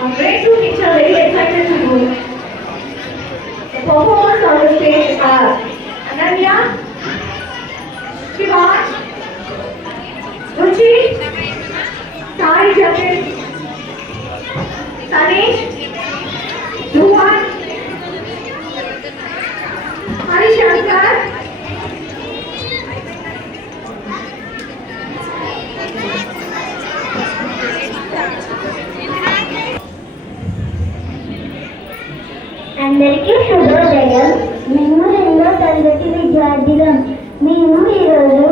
Great two kids are very excited to do. The performers on the stage are Ananya, Shivan, Ruchi, Sai Jatin, Sanesh, Luhan, Harishankar, అందరికీ శుభోదయం. మేము రెండో తరగతి విద్యార్థులం. మేము ఈరోజు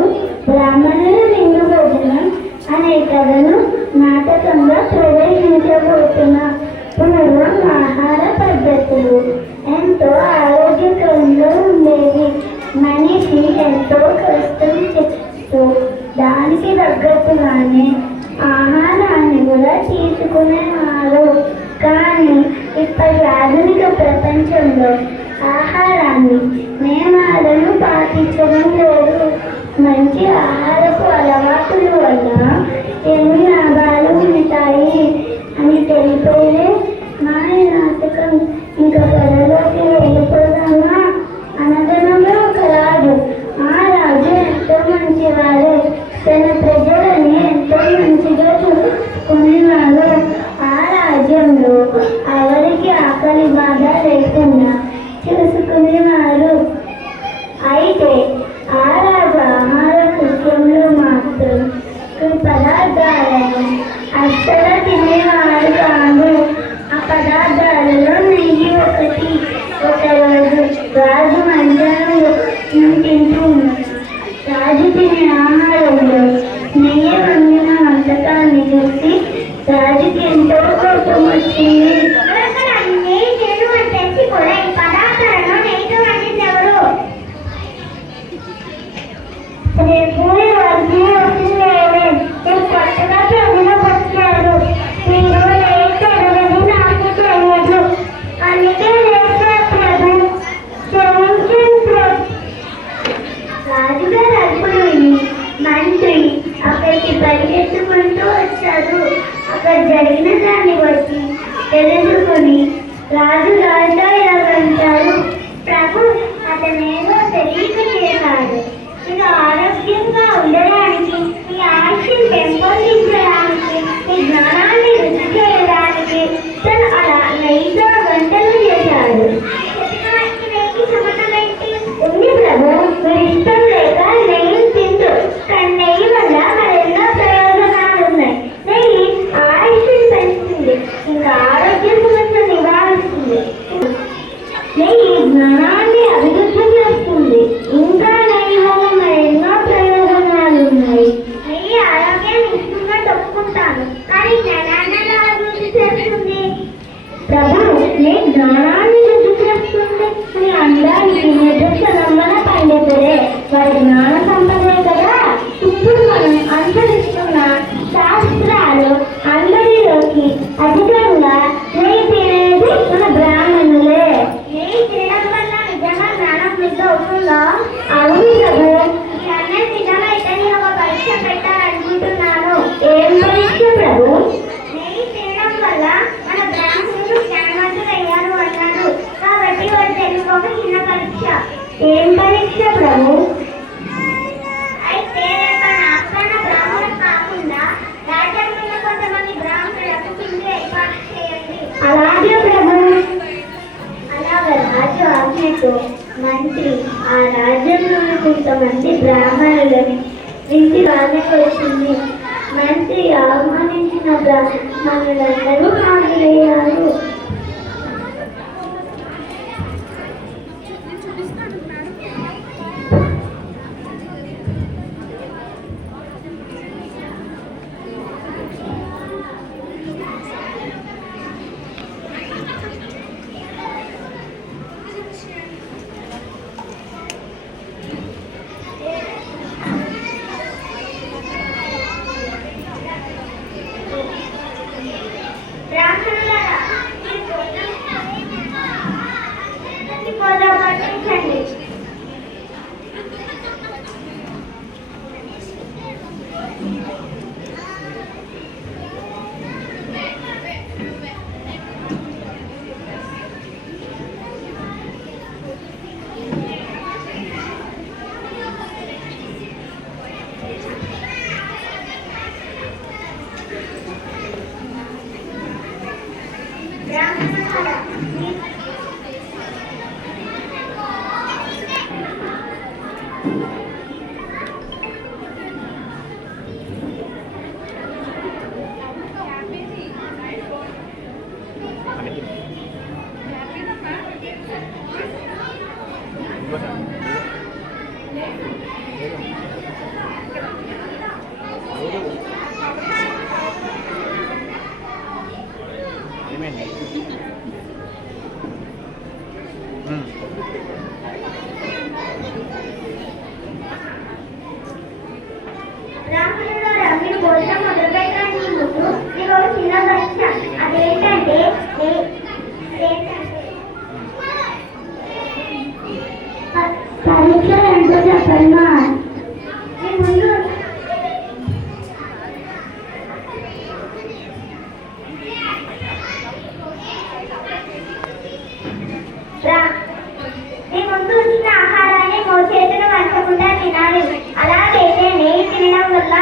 బ్రాహ్మణుల విందు భోజనం అనే కథను నాటకంగా ప్రదర్శించబోతున్నాం. పూర్వం ఆహార పద్ధతులు ఎంతో ఆరోగ్యకరంగా ఉండేవి. మనిషి ఎంతో కష్టం చేస్తూ దానికి తగ్గట్టుగానే ఆహారాన్ని కూడా తీసుకునేవారు. కానీ ఇప్పటి ఆధునిక ప్రపంచంలో ఆహారాన్ని నియమాలను పాటించడం లేదు. మంచి ఆహారపు అలవాటుల వల్ల ఎన్ని లాభాలు ఉంటాయి అని తెలిపేదే మా నాటకం. ఇంకా కథలోకి వెళ్ళిపోదామా? అనగనగా ఒక రాజు. ఆ రాజు ఎంతో మంచివారు. తన ప్రజలని ఎంతో మంచిగా చూసుకునేవారు. ఆ రాజ్యంలో ఎవరికి ఆకలి బాధ లేకుండా చూసుకునేవారు. అయితే ఆ రాజు ఆహార విషయంలో మాత్రం పదార్థాలను అస్సలు తినేవారు కాదు. ఆ పదార్థాలలో నెయ్యి ఒకటి. ఒకరోజు రాజు మధ్యాహ్నం తింటూ ఉన్నాడు. రాజు తినే ఆహారంలో నెయ్యి వండిన వంటకాన్ని చూసి రాజుకి ఎంతో కోపం వచ్చింది. రాజుగారు అప్పుడు మంత్రి అక్కడికి పరిగెత్తుకుంటూ వచ్చారు. అక్కడ జరిగిన దాన్ని బట్టి తెలుసుకుని రాజు రాజారు. ప్రభు, అతనేదో తెలియక చేశాడు. ఇక ఆరోగ్యంగా ఉండడానికి, మీ ఆయుష్ని పెంపొందించడానికి, మీ జ్ఞానాన్ని రుచి చేయడానికి తను అలా నెయ్యితో వంటలు చేశాడు. ఉంది ప్రభు, మీరు ఇష్టం లేక నెయ్యి తింటూ, కానీ నెయ్యి వల్ల మరెన్నో ప్రయోజనాలు ఉన్నాయి. నెయ్యి ఆయుష్ని పెంచుతుంది, ఇంకా ఆరోగ్య సమస్య నివారిస్తుంది. నెయ్యి జ్ఞానాన్ని అభివృద్ధి చేస్తుంది, ఇంకా నెయ్యి వల్ల మరెన్నో ప్రయోజనాలు ఉన్నాయి. నెయ్యి ఆరోగ్యాన్ని ఇస్తున్నట్టు ఒప్పుకుంటాను, కానీ జ్ఞానాన్ని అభివృద్ధి చేస్తుంది. ప్రభు, నేను జ్ఞానాన్ని వృద్ధి చేస్తుంది అని అందరికీ నిర్దక్షణమ్మన పండితుడే వారి జ్ఞాన సంపదే కదా. ఇప్పుడు మనం అనుసరిస్తున్న శాస్త్రాలు అందరిలోకి అధికంగా నెయ్యి తినేది మన బ్రాహ్మణులే. నెయ్యి తినడం వల్ల నిజంగా జ్ఞానం వృద్ధి అవుతుందా? అవును ప్రభు. ఈ అన్నం నిజమైతే నేను ఒక పరీక్ష పెట్టాలనుకుంటున్నాను. ఏం పరీక్ష ప్రభు? నెయ్యి తినడం వల్ల మన బ్రాహ్మణులు జ్ఞానవంతులయ్యారు అన్నారు కాబట్టి వారు తెలుగు ఒక చిన్న పరీక్ష. ఏం పరీక్ష ప్రభు? అయితే నాకన్నా బ్రాహ్మణులు కాకుండా రాజ్యంలో కొంతమంది బ్రాహ్మణులకు పిండి ఏర్పాటు చేయండి. అలాగే ప్రభు. అలాగే రాజు ఆజ్ఞతో మంత్రి ఆ రాజ్యంలోని కొంతమంది బ్రాహ్మణులని ఇంటి రాజుకు వచ్చింది. మంత్రి ఆహ్వానించిన బ్రాహ్మణులందరూ హాజరయ్యారు. బ్రాహ్మణులారా, పూట తినాలి. అలాగైతే నెయ్యి తినడం వల్ల